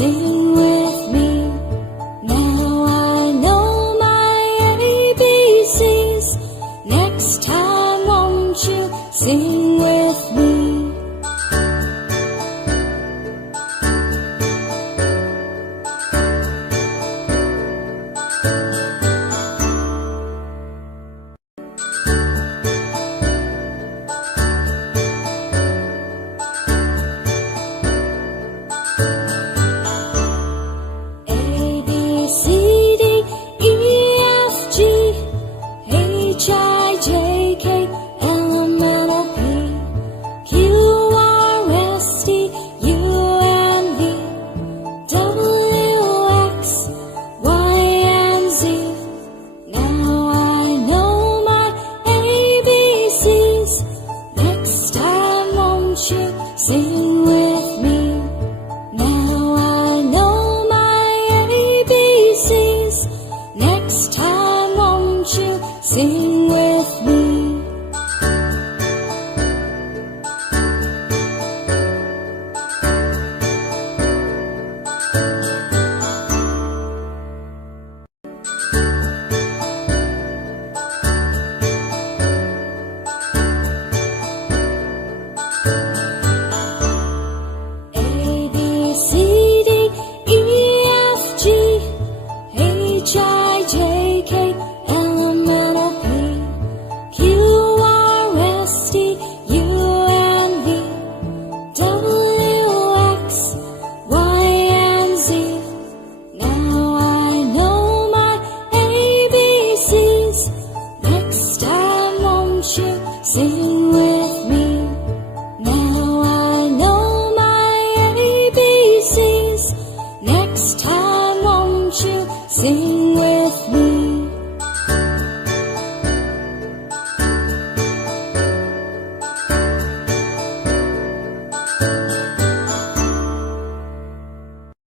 Sing with me. Now I know my ABCs. Next time won't you sing with me? Sing with me. Now I know my ABCs. Next time won't you sing with me? Sing with me. Now I know my ABCs. Next time won't you sing with me?